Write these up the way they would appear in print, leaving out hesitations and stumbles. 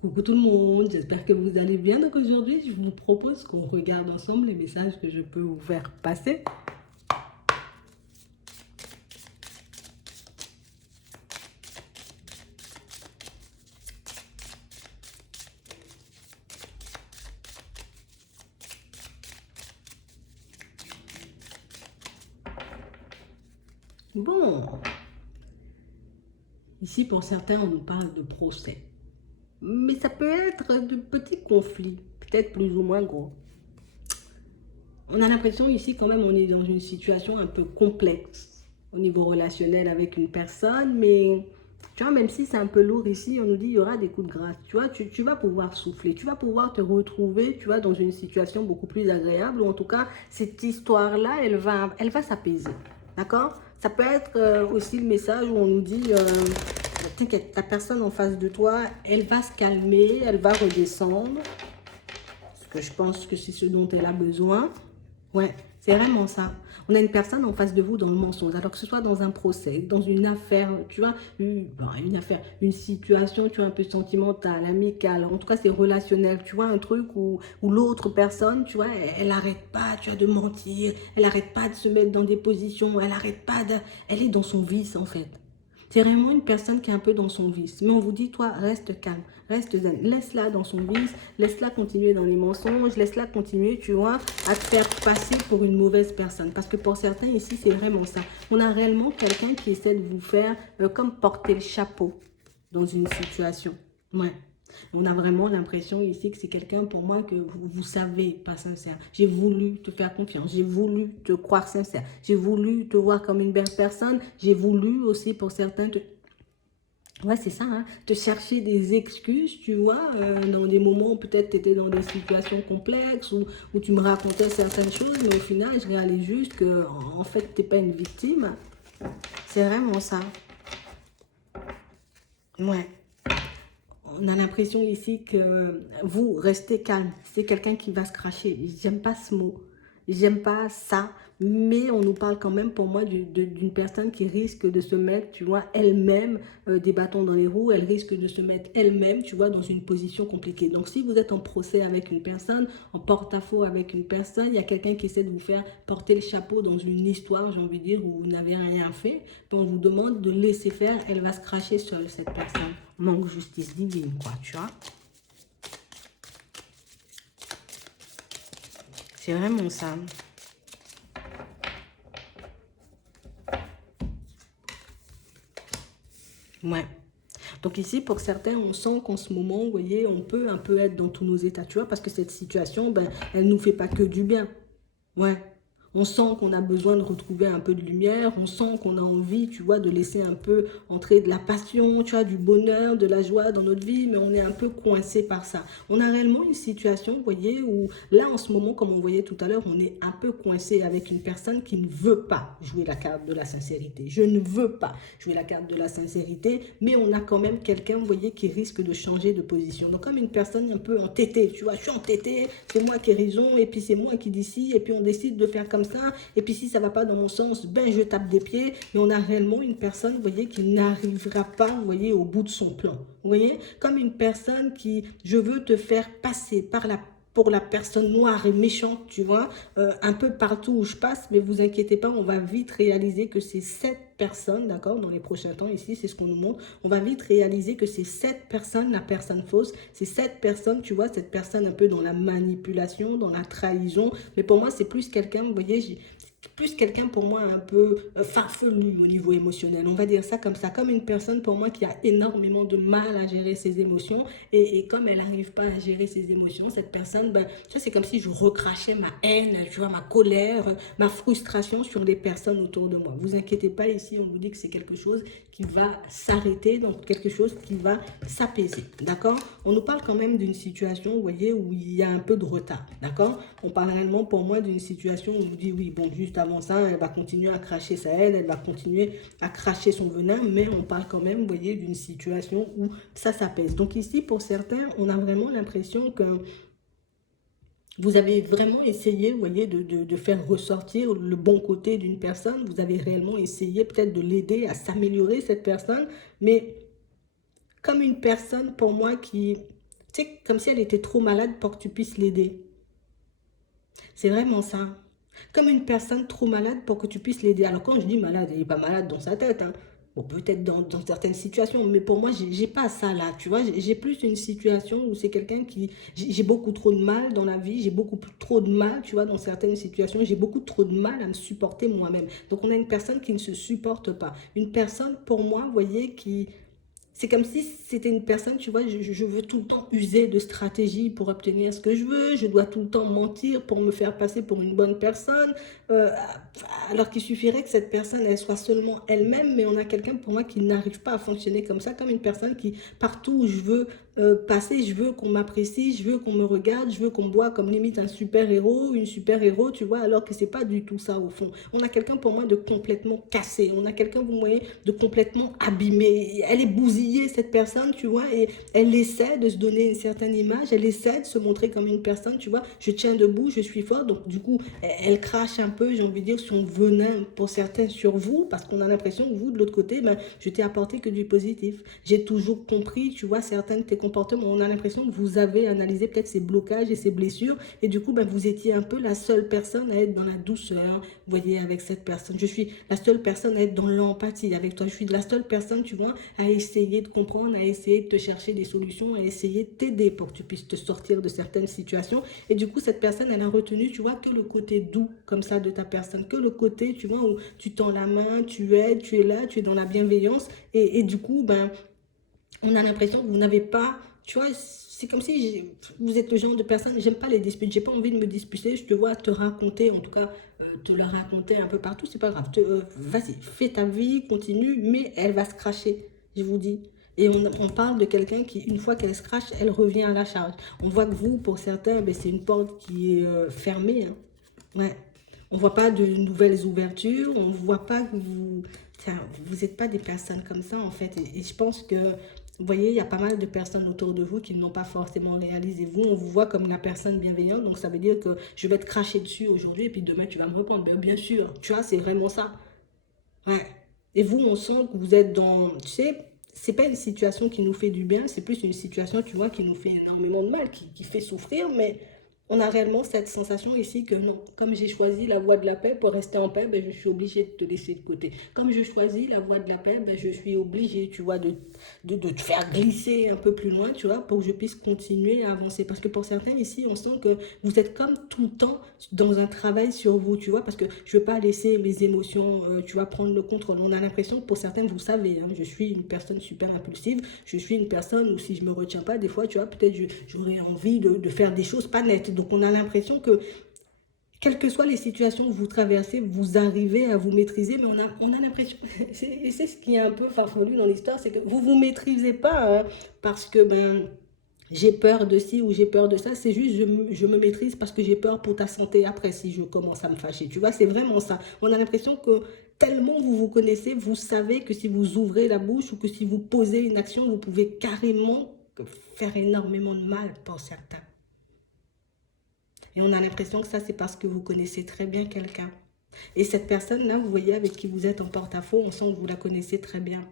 Coucou tout le monde, j'espère que vous allez bien. Donc aujourd'hui, je vous propose qu'on regarde ensemble les messages que je peux vous faire passer. Bon, ici pour certains, on nous parle de procès. Mais ça peut être de petits conflits, peut-être plus ou moins gros. On a l'impression ici quand même on est dans une situation un peu complexe au niveau relationnel avec une personne, mais tu vois, même si c'est un peu lourd ici, on nous dit il y aura des coups de grâce. Tu vois, tu vas pouvoir souffler, tu vas pouvoir te retrouver, tu vois, dans une situation beaucoup plus agréable, ou en tout cas, cette histoire-là, elle va s'apaiser. D'accord? Ça peut être aussi le message où on nous dit, t'inquiète, ta personne en face de toi, elle va se calmer, elle va redescendre. Parce que je pense que c'est ce dont elle a besoin. Ouais, c'est vraiment ça. On a une personne en face de vous dans le mensonge, alors que ce soit dans un procès, dans une affaire, tu vois, une affaire, une situation, tu vois, un peu sentimentale, amicale, en tout cas c'est relationnel, tu vois, un truc où l'autre personne, tu vois, elle arrête pas, tu vois, de mentir, elle arrête pas de se mettre dans des positions, elle arrête pas de... Elle est dans son vice en fait. C'est vraiment une personne qui est un peu dans son vice. Mais on vous dit, toi, reste calme, reste zen. Laisse-la dans son vice, laisse-la continuer dans les mensonges, laisse-la continuer, tu vois, à te faire passer pour une mauvaise personne. Parce que pour certains ici, c'est vraiment ça. On a réellement quelqu'un qui essaie de vous faire comme porter le chapeau dans une situation. Ouais. On a vraiment l'impression ici que c'est quelqu'un pour moi que vous savez pas sincère. J'ai voulu te faire confiance, j'ai voulu te croire sincère, j'ai voulu te voir comme une belle personne, j'ai voulu aussi pour certains te... Ouais, c'est ça, hein, te chercher des excuses, tu vois, dans des moments où peut-être tu étais dans des situations complexes, où tu me racontais certaines choses, mais au final, je réalise juste que en fait, tu n'es pas une victime. C'est vraiment ça. Ouais. On a l'impression ici que vous restez calme. C'est quelqu'un qui va se cracher. J'aime pas ce mot. J'aime pas ça. Mais on nous parle quand même pour moi d'une personne qui risque de se mettre, tu vois, elle-même des bâtons dans les roues. Elle risque de se mettre elle-même, tu vois, dans une position compliquée. Donc si vous êtes en procès avec une personne, en porte-à-faux avec une personne, il y a quelqu'un qui essaie de vous faire porter le chapeau dans une histoire, j'ai envie de dire, où vous n'avez rien fait. Puis on vous demande de laisser faire. Elle va se cracher seule, cette personne. Manque justice divine, quoi, tu vois. C'est vraiment ça. Ouais. Donc ici, pour certains, on sent qu'en ce moment, vous voyez, on peut un peu être dans tous nos états, tu vois, parce que cette situation, ben, elle ne nous fait pas que du bien. Ouais. On sent qu'on a besoin de retrouver un peu de lumière, on sent qu'on a envie, tu vois, de laisser un peu entrer de la passion, tu vois, du bonheur, de la joie dans notre vie, mais on est un peu coincé par ça. On a réellement une situation, vous voyez, où là, en ce moment, comme on voyait tout à l'heure, on est un peu coincé avec une personne qui ne veut pas jouer la carte de la sincérité. Je ne veux pas jouer la carte de la sincérité, mais on a quand même quelqu'un, vous voyez, qui risque de changer de position. Donc, comme une personne un peu entêtée, tu vois, je suis entêtée, c'est moi qui ai raison, et puis c'est moi qui décide, et puis on décide de faire comme ça, et puis si ça ne va pas dans mon sens, ben je tape des pieds, mais on a réellement une personne, vous voyez, qui n'arrivera pas, vous voyez, au bout de son plan. Vous voyez, comme une personne qui, je veux te faire passer par la pour la personne noire et méchante, tu vois, un peu partout où je passe, mais vous inquiétez pas, on va vite réaliser que c'est cette personne, d'accord, dans les prochains temps, ici, c'est ce qu'on nous montre, on va vite réaliser que c'est cette personne, la personne fausse, c'est cette personne, tu vois, cette personne un peu dans la manipulation, dans la trahison, mais pour moi, c'est plus quelqu'un, vous voyez, plus quelqu'un pour moi un peu farfelu au niveau émotionnel. On va dire ça comme ça, comme une personne pour moi qui a énormément de mal à gérer ses émotions et comme elle n'arrive pas à gérer ses émotions, cette personne, ben, tu vois, c'est comme si je recrachais ma haine, tu vois, ma colère, ma frustration sur les personnes autour de moi. Vous inquiétez pas, ici, on vous dit que c'est quelque chose qui va s'arrêter, donc quelque chose qui va s'apaiser, d'accord? On nous parle quand même d'une situation, vous voyez, où il y a un peu de retard, d'accord? On parle réellement pour moi d'une situation où je vous dis, oui, bon, juste avant ça, elle va continuer à cracher sa haine, elle va continuer à cracher son venin, mais on parle quand même, vous voyez, d'une situation où ça s'apaise. Donc ici, pour certains, on a vraiment l'impression que vous avez vraiment essayé, vous voyez, de faire ressortir le bon côté d'une personne. Vous avez réellement essayé peut-être de l'aider à s'améliorer, cette personne. Mais comme une personne, pour moi, qui C'est comme si elle était trop malade pour que tu puisses l'aider. C'est vraiment ça. Comme une personne trop malade pour que tu puisses l'aider. Alors quand je dis malade, elle n'est pas malade dans sa tête, hein. Bon, peut-être dans certaines situations, mais pour moi, j'ai pas ça là, tu vois. J'ai plus une situation où c'est quelqu'un qui... J'ai beaucoup trop de mal dans la vie, j'ai beaucoup trop de mal, tu vois, dans certaines situations. J'ai beaucoup trop de mal à me supporter moi-même. Donc on a une personne qui ne se supporte pas. Une personne, pour moi, vous voyez, qui c'est comme si c'était une personne, tu vois, je veux tout le temps user de stratégie pour obtenir ce que je veux, je dois tout le temps mentir pour me faire passer pour une bonne personne, euh, alors qu'il suffirait que cette personne, elle soit seulement elle-même, mais on a quelqu'un pour moi qui n'arrive pas à fonctionner comme ça, comme une personne qui, partout où je veux passer, je veux qu'on m'apprécie, je veux qu'on me regarde, je veux qu'on me voit comme limite un super-héros, une super-héros, tu vois, alors que c'est pas du tout ça au fond. On a quelqu'un pour moi de complètement cassé, on a quelqu'un, vous voyez, de complètement abîmée. Elle est bousillée, cette personne, tu vois, et elle essaie de se donner une certaine image, elle essaie de se montrer comme une personne, tu vois, je tiens debout, je suis fort, donc du coup, elle crache un peu, j'ai envie de dire, son venin pour certains sur vous, parce qu'on a l'impression que vous, de l'autre côté, ben, je t'ai apporté que du positif. J'ai toujours compris, tu vois, certains de tes comportements, on a l'impression que vous avez analysé peut-être ces blocages et ces blessures, et du coup, ben, vous étiez un peu la seule personne à être dans la douceur, vous voyez, avec cette personne. Je suis la seule personne à être dans l'empathie avec toi. Je suis la seule personne, tu vois, à essayer de comprendre, à essayer de te chercher des solutions, à essayer de t'aider pour que tu puisses te sortir de certaines situations. Et du coup, cette personne, elle a retenu, tu vois, que le côté doux, comme ça, de ta personne, que le côté, tu vois, où tu tends la main, tu aides, tu es là, tu es dans la bienveillance. Et du coup, ben, on a l'impression que vous n'avez pas, tu vois, c'est comme si vous êtes le genre de personne, j'aime pas les disputes, j'ai pas envie de me disputer, je te vois te raconter, en tout cas, te la raconter un peu partout, c'est pas grave, vas-y, fais ta vie, continue, mais elle va se cracher, je vous dis. Et on parle de quelqu'un qui, une fois qu'elle se crache, elle revient à la charge. On voit que vous, pour certains, ben, c'est une porte qui est fermée, hein. Ouais. On ne voit pas de nouvelles ouvertures, on ne voit pas que vous... Tiens, vous n'êtes pas des personnes comme ça, en fait. Et je pense que, vous voyez, il y a pas mal de personnes autour de vous qui n'ont pas forcément réalisé. Vous, on vous voit comme la personne bienveillante, donc ça veut dire que je vais te cracher dessus aujourd'hui et puis demain, tu vas me reprendre. Bien sûr, tu vois, c'est vraiment ça. Ouais. Et vous, on sent que vous êtes dans... Tu sais, c'est pas une situation qui nous fait du bien, c'est plus une situation, tu vois, qui nous fait énormément de mal, qui fait souffrir, mais on a réellement cette sensation ici que non, comme j'ai choisi la voie de la paix, pour rester en paix, ben, je suis obligée de te laisser de côté. Comme je choisis la voie de la paix, ben, je suis obligée, tu vois, de te faire glisser un peu plus loin, tu vois, pour que je puisse continuer à avancer. Parce que pour certains ici, on sent que vous êtes comme tout le temps dans un travail sur vous, tu vois, parce que je ne veux pas laisser mes émotions, tu vois, prendre le contrôle. On a l'impression que pour certains, vous savez, hein, je suis une personne super impulsive, je suis une personne où si je ne me retiens pas, des fois, tu vois, peut-être j'aurais envie de faire des choses pas nettes. Donc on a l'impression que quelles que soient les situations que vous traversez, vous arrivez à vous maîtriser, mais on a l'impression, et c'est ce qui est un peu farfelu dans l'histoire, c'est que vous ne vous maîtrisez pas, hein, parce que ben, j'ai peur de ci ou j'ai peur de ça, c'est juste je me maîtrise parce que j'ai peur pour ta santé après si je commence à me fâcher. Tu vois, c'est vraiment ça. On a l'impression que tellement vous vous connaissez, vous savez que si vous ouvrez la bouche ou que si vous posez une action, vous pouvez carrément faire énormément de mal pour certains. Et on a l'impression que ça, c'est parce que vous connaissez très bien quelqu'un. Et cette personne-là, vous voyez, avec qui vous êtes en porte-à-faux, on sent que vous la connaissez très bien.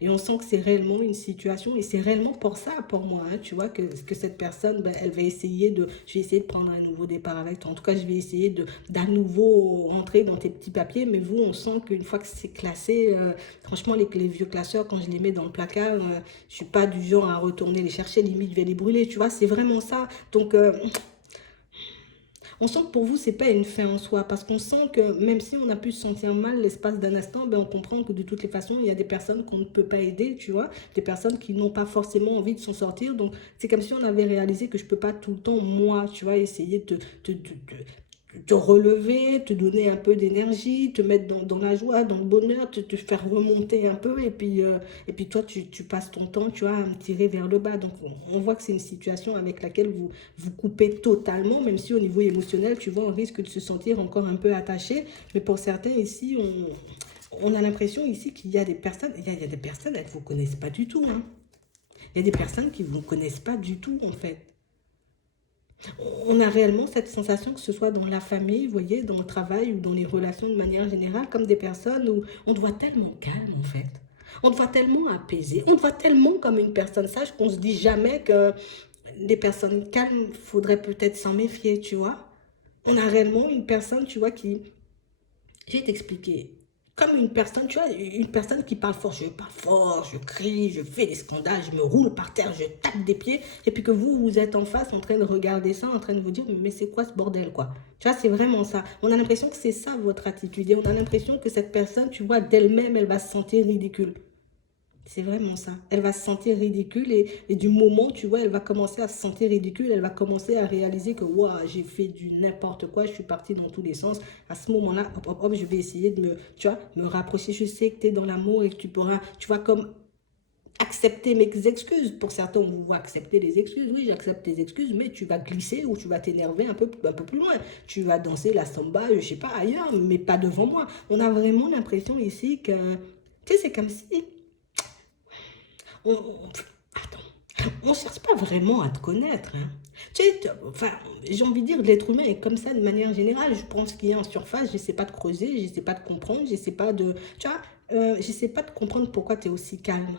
Et on sent que c'est réellement une situation, et c'est réellement pour ça, pour moi, hein, tu vois, que cette personne, ben, elle va essayer de, je vais essayer de prendre un nouveau départ avec toi. En tout cas, je vais essayer de, d'à nouveau rentrer dans tes petits papiers, mais vous, on sent qu'une fois que c'est classé, franchement, les vieux classeurs, quand je les mets dans le placard, je suis pas du genre à retourner les chercher, limite, je vais les brûler, tu vois, c'est vraiment ça. Donc, on sent que pour vous, c'est pas une fin en soi, parce qu'on sent que même si on a pu se sentir mal l'espace d'un instant, ben on comprend que de toutes les façons, il y a des personnes qu'on ne peut pas aider, tu vois, des personnes qui n'ont pas forcément envie de s'en sortir. Donc, c'est comme si on avait réalisé que je peux pas tout le temps, moi, tu vois, essayer te relever, te donner un peu d'énergie, te mettre dans la joie, dans le bonheur, te faire remonter un peu, et puis toi, tu passes ton temps, tu vois, à me tirer vers le bas. Donc, on voit que c'est une situation avec laquelle vous coupez totalement, même si au niveau émotionnel, tu vois, on risque de se sentir encore un peu attaché. Mais pour certains ici, on a l'impression ici qu'il y a des personnes, il y a des personnes, elles ne vous connaissent pas du tout, hein. Il y a des personnes qui ne vous connaissent pas du tout, en fait. On a réellement cette sensation que ce soit dans la famille, vous voyez, dans le travail ou dans les relations de manière générale, comme des personnes où on te voit tellement calme, en fait. On te voit tellement apaisé, on te voit tellement comme une personne sage qu'on se dit jamais que les personnes calmes, faudrait peut-être s'en méfier, tu vois. On a réellement une personne, tu vois, qui... Je vais t'expliquer. Comme une personne, tu vois, une personne qui parle fort, je parle fort, je crie, je fais des scandales, je me roule par terre, je tape des pieds, et puis que vous êtes en face en train de regarder ça, en train de vous dire, mais c'est quoi ce bordel, quoi? Tu vois, c'est vraiment ça. On a l'impression que c'est ça votre attitude, et on a l'impression que cette personne, tu vois, d'elle-même, elle va se sentir ridicule. C'est vraiment ça. Elle va se sentir ridicule et du moment, tu vois, elle va commencer à se sentir ridicule, elle va commencer à réaliser que, waouh, j'ai fait du n'importe quoi, je suis partie dans tous les sens. À ce moment-là, hop, hop, hop, je vais essayer de me, tu vois, me rapprocher. Je sais que tu es dans l'amour et que tu pourras, tu vois, comme accepter mes excuses. Pour certains, on va accepter les excuses. Oui, j'accepte tes excuses, mais tu vas glisser ou tu vas t'énerver un peu plus loin. Tu vas danser la samba, je sais pas, ailleurs, mais pas devant moi. On a vraiment l'impression ici que, tu sais, c'est comme si attends, on ne cherche pas vraiment à te connaître. Hein. Tu sais, enfin, j'ai envie de dire, l'être humain est comme ça de manière générale. Je pense qu'il y a en surface, je ne sais pas de creuser, je ne sais pas de comprendre, je ne sais pas de... Tu vois, je ne sais pas de comprendre pourquoi tu es aussi calme.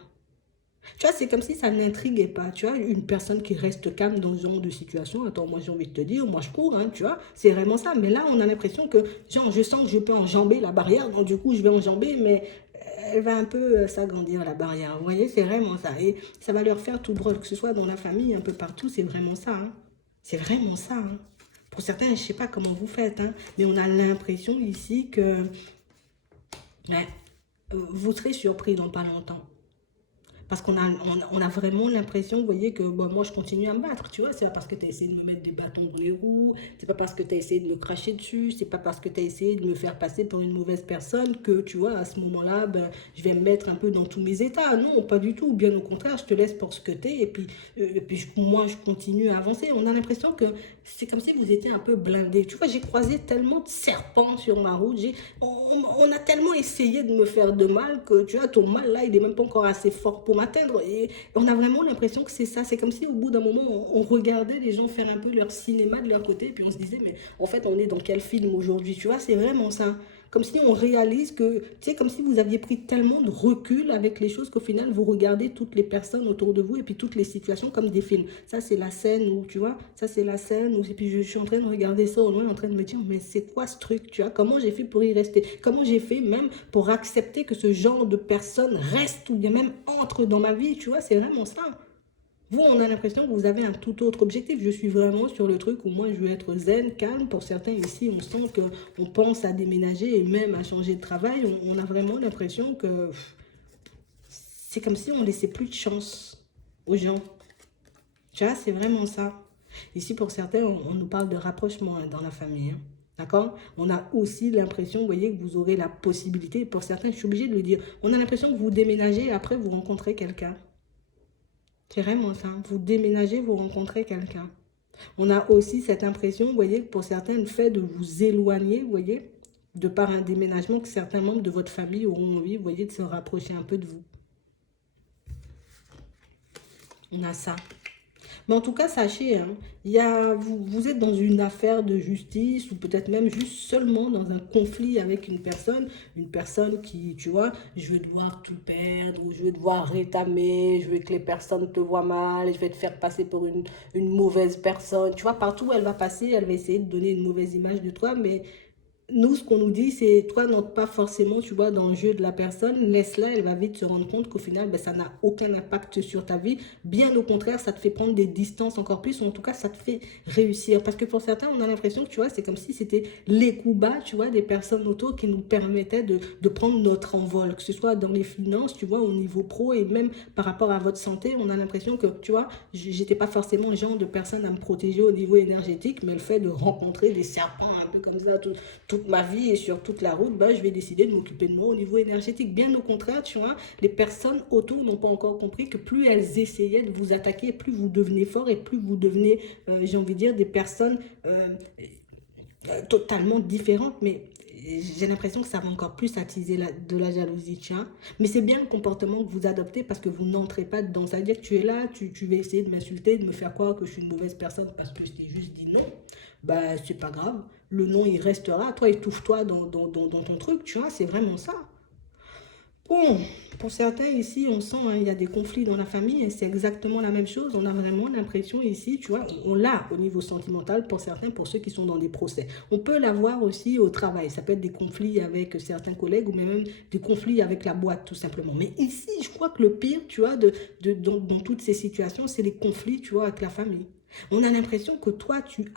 Tu vois, c'est comme si ça n'intriguait pas. Tu vois, une personne qui reste calme dans ce genre de situation. Attends, moi j'ai envie de te dire, moi je cours, hein, tu vois. C'est vraiment ça. Mais là, on a l'impression que, genre, je sens que je peux enjamber la barrière. Donc du coup, je vais enjamber, mais elle va un peu s'agrandir la barrière. Vous voyez, c'est vraiment ça. Et ça va leur faire tout drôle, que ce soit dans la famille, un peu partout. C'est vraiment ça. Hein. C'est vraiment ça. Hein. Pour certains, je ne sais pas comment vous faites, hein, mais on a l'impression ici que ouais, vous serez surpris dans pas longtemps. Parce qu'on a vraiment l'impression, vous voyez, que bon, moi je continue à me battre, tu vois. C'est pas parce que tu as essayé de me mettre des bâtons dans les roues, c'est pas parce que tu as essayé de me cracher dessus, c'est pas parce que tu as essayé de me faire passer pour une mauvaise personne que, tu vois, à ce moment-là, ben, je vais me mettre un peu dans tous mes états. Non, pas du tout. Bien au contraire, je te laisse pour ce que tu es et puis moi je continue à avancer. On a l'impression que c'est comme si vous étiez un peu blindé. Tu vois, j'ai croisé tellement de serpents sur ma route, on a tellement essayé de me faire de mal que, tu vois, ton mal là, il est même pas encore assez fort pour m'atteindre. Et on a vraiment l'impression que c'est ça. C'est comme si au bout d'un moment, on regardait les gens faire un peu leur cinéma de leur côté, puis on se disait, mais en fait, on est dans quel film aujourd'hui? Tu vois, c'est vraiment ça. Comme si on réalise que, tu sais, comme si vous aviez pris tellement de recul avec les choses qu'au final, vous regardez toutes les personnes autour de vous et puis toutes les situations comme des films. Ça, c'est la scène où, tu vois, ça, c'est la scène où, et puis je suis en train de regarder ça au loin, en train de me dire, mais c'est quoi ce truc, tu vois? Comment j'ai fait pour y rester? Comment j'ai fait même pour accepter que ce genre de personne reste ou bien même entre dans ma vie, tu vois? C'est vraiment ça. Vous, on a l'impression que vous avez un tout autre objectif. Je suis vraiment sur le truc où moi, je veux être zen, calme. Pour certains ici, on sent qu'on pense à déménager et même à changer de travail. On a vraiment l'impression que c'est comme si on laissait plus de chance aux gens. Tu vois, c'est vraiment ça. Ici, pour certains, on nous parle de rapprochement hein, dans la famille. Hein. D'accord. On a aussi l'impression, vous voyez, que vous aurez la possibilité. Pour certains, je suis obligée de le dire. On a l'impression que vous déménagez et après, vous rencontrez quelqu'un. C'est vraiment ça. Vous déménagez, vous rencontrez quelqu'un. On a aussi cette impression, vous voyez, que pour certains, le fait de vous éloigner, vous voyez, de par un déménagement, que certains membres de votre famille auront envie, vous voyez, de se rapprocher un peu de vous. On a ça. Mais en tout cas, sachez, hein, vous êtes dans une affaire de justice ou peut-être même juste seulement dans un conflit avec une personne qui, tu vois, je vais devoir tout perdre, ou je vais devoir rétamer, je veux que les personnes te voient mal, je vais te faire passer pour une mauvaise personne. Tu vois, partout où elle va passer, elle va essayer de donner une mauvaise image de toi, mais nous, ce qu'on nous dit, c'est toi, n'entre pas forcément, tu vois, dans le jeu de la personne. Laisse-la, elle va vite se rendre compte qu'au final, ben, ça n'a aucun impact sur ta vie. Bien au contraire, ça te fait prendre des distances encore plus, ou en tout cas, ça te fait réussir. Parce que pour certains, on a l'impression que, tu vois, c'est comme si c'était les coups bas, tu vois, des personnes autour qui nous permettaient de prendre notre envol. Que ce soit dans les finances, tu vois, au niveau pro et même par rapport à votre santé, on a l'impression que, tu vois, j'étais pas forcément le genre de personne à me protéger au niveau énergétique, mais le fait de rencontrer des serpents un peu comme ça, toute ma vie et sur toute la route, ben, je vais décider de m'occuper de moi au niveau énergétique. Bien au contraire, tu vois, les personnes autour n'ont pas encore compris que plus elles essayaient de vous attaquer, plus vous devenez fort et plus vous devenez, j'ai envie de dire, des personnes totalement différentes. Mais j'ai l'impression que ça va encore plus attiser de la jalousie, tu vois. Mais c'est bien le comportement que vous adoptez parce que vous n'entrez pas dedans. Ça veut dire que tu es là, tu vas essayer de m'insulter, de me faire croire que je suis une mauvaise personne parce que je t'ai juste dit non. Bah, c'est pas grave. Le non, il restera. Toi, étouffe-toi dans ton truc, tu vois. C'est vraiment ça. Bon, pour certains ici, on sent, hein, il y a des conflits dans la famille et c'est exactement la même chose. On a vraiment l'impression ici, tu vois, on l'a au niveau sentimental pour certains, pour ceux qui sont dans des procès. On peut l'avoir aussi au travail. Ça peut être des conflits avec certains collègues ou même des conflits avec la boîte, tout simplement. Mais ici, je crois que le pire, tu vois, dans toutes ces situations, c'est les conflits, tu vois, avec la famille. On a l'impression que toi, tu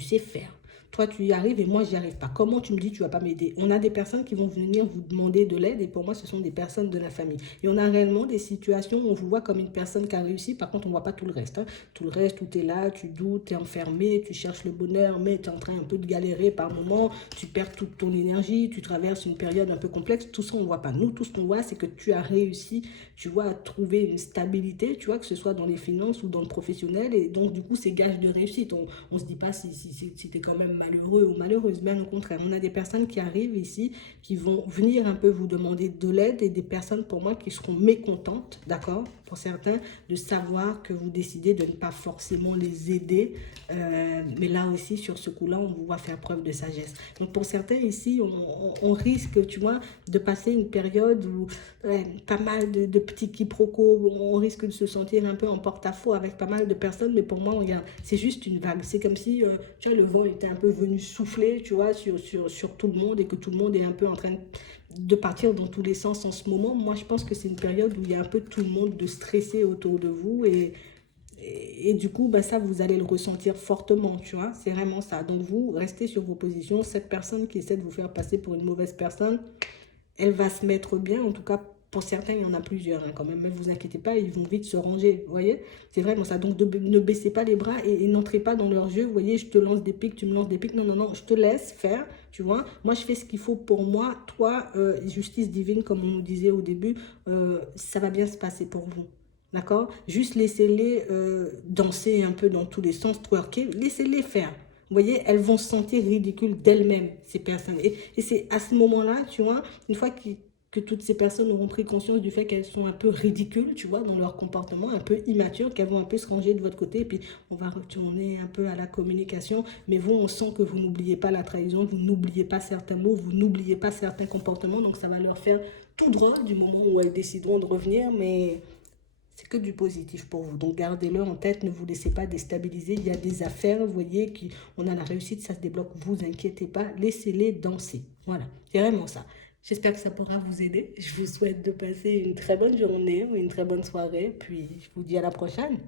sais faire. Toi, tu y arrives et moi, j'y arrive pas. Comment tu me dis, tu vas pas m'aider? On a des personnes qui vont venir vous demander de l'aide et pour moi, ce sont des personnes de la famille. Et on a réellement des situations où on vous voit comme une personne qui a réussi. Par contre, on voit pas tout le reste, hein. Tout le reste, tout est là, tu doutes, tu es enfermé, tu cherches le bonheur, mais tu es en train un peu de galérer par moment, tu perds toute ton énergie, tu traverses une période un peu complexe. Tout ça, on voit pas. Nous, tout ce qu'on voit, c'est que tu as réussi, tu vois, à trouver une stabilité, tu vois, que ce soit dans les finances ou dans le professionnel. Et donc, du coup, c'est gage de réussite. On se dit pas si tu es quand même malheureux ou malheureuse, bien au contraire. On a des personnes qui arrivent ici, qui vont venir un peu vous demander de l'aide et des personnes pour moi qui seront mécontentes, d'accord, pour certains, de savoir que vous décidez de ne pas forcément les aider. Mais là aussi, sur ce coup-là, on vous voit faire preuve de sagesse. Donc pour certains ici, on risque, tu vois, de passer une période où pas mal de petits quiproquos, on risque de se sentir un peu en porte-à-faux avec pas mal de personnes, mais pour moi, c'est juste une vague. C'est comme si, tu vois, le vent était un peu venu souffler, tu vois, sur tout le monde et que tout le monde est un peu en train de partir dans tous les sens en ce moment. Moi, je pense que c'est une période où il y a un peu tout le monde de stressé autour de vous et du coup, bah, ça, vous allez le ressentir fortement, tu vois, c'est vraiment ça. Donc, vous, restez sur vos positions. Cette personne qui essaie de vous faire passer pour une mauvaise personne, elle va se mettre bien. En tout cas, pour certains, il y en a plusieurs, hein, quand même. Ne vous inquiétez pas, ils vont vite se ranger. Vous voyez? C'est vraiment ça. Donc, ne baissez pas les bras et n'entrez pas dans leur jeu. Vous voyez, je te lance des pics, tu me lances des pics. Non, non, non, je te laisse faire. Tu vois? Moi, je fais ce qu'il faut pour moi. Toi, justice divine, comme on nous disait au début, ça va bien se passer pour vous. D'accord? Juste laissez-les danser un peu dans tous les sens, twerker. Laissez-les faire. Vous voyez, elles vont se sentir ridicules d'elles-mêmes, ces personnes. Et c'est à ce moment-là, tu vois, une fois que toutes ces personnes auront pris conscience du fait qu'elles sont un peu ridicules, tu vois, dans leur comportement, un peu immatures, qu'elles vont un peu se ranger de votre côté, et puis on va retourner un peu à la communication. Mais vous, on sent que vous n'oubliez pas la trahison, vous n'oubliez pas certains mots, vous n'oubliez pas certains comportements, donc ça va leur faire tout droit du moment où elles décideront de revenir, mais c'est que du positif pour vous. Donc gardez-le en tête, ne vous laissez pas déstabiliser. Il y a des affaires, vous voyez, on a la réussite, ça se débloque. Vous inquiétez pas, laissez-les danser. Voilà, c'est vraiment ça. J'espère que ça pourra vous aider. Je vous souhaite de passer une très bonne journée ou une très bonne soirée. Puis je vous dis à la prochaine.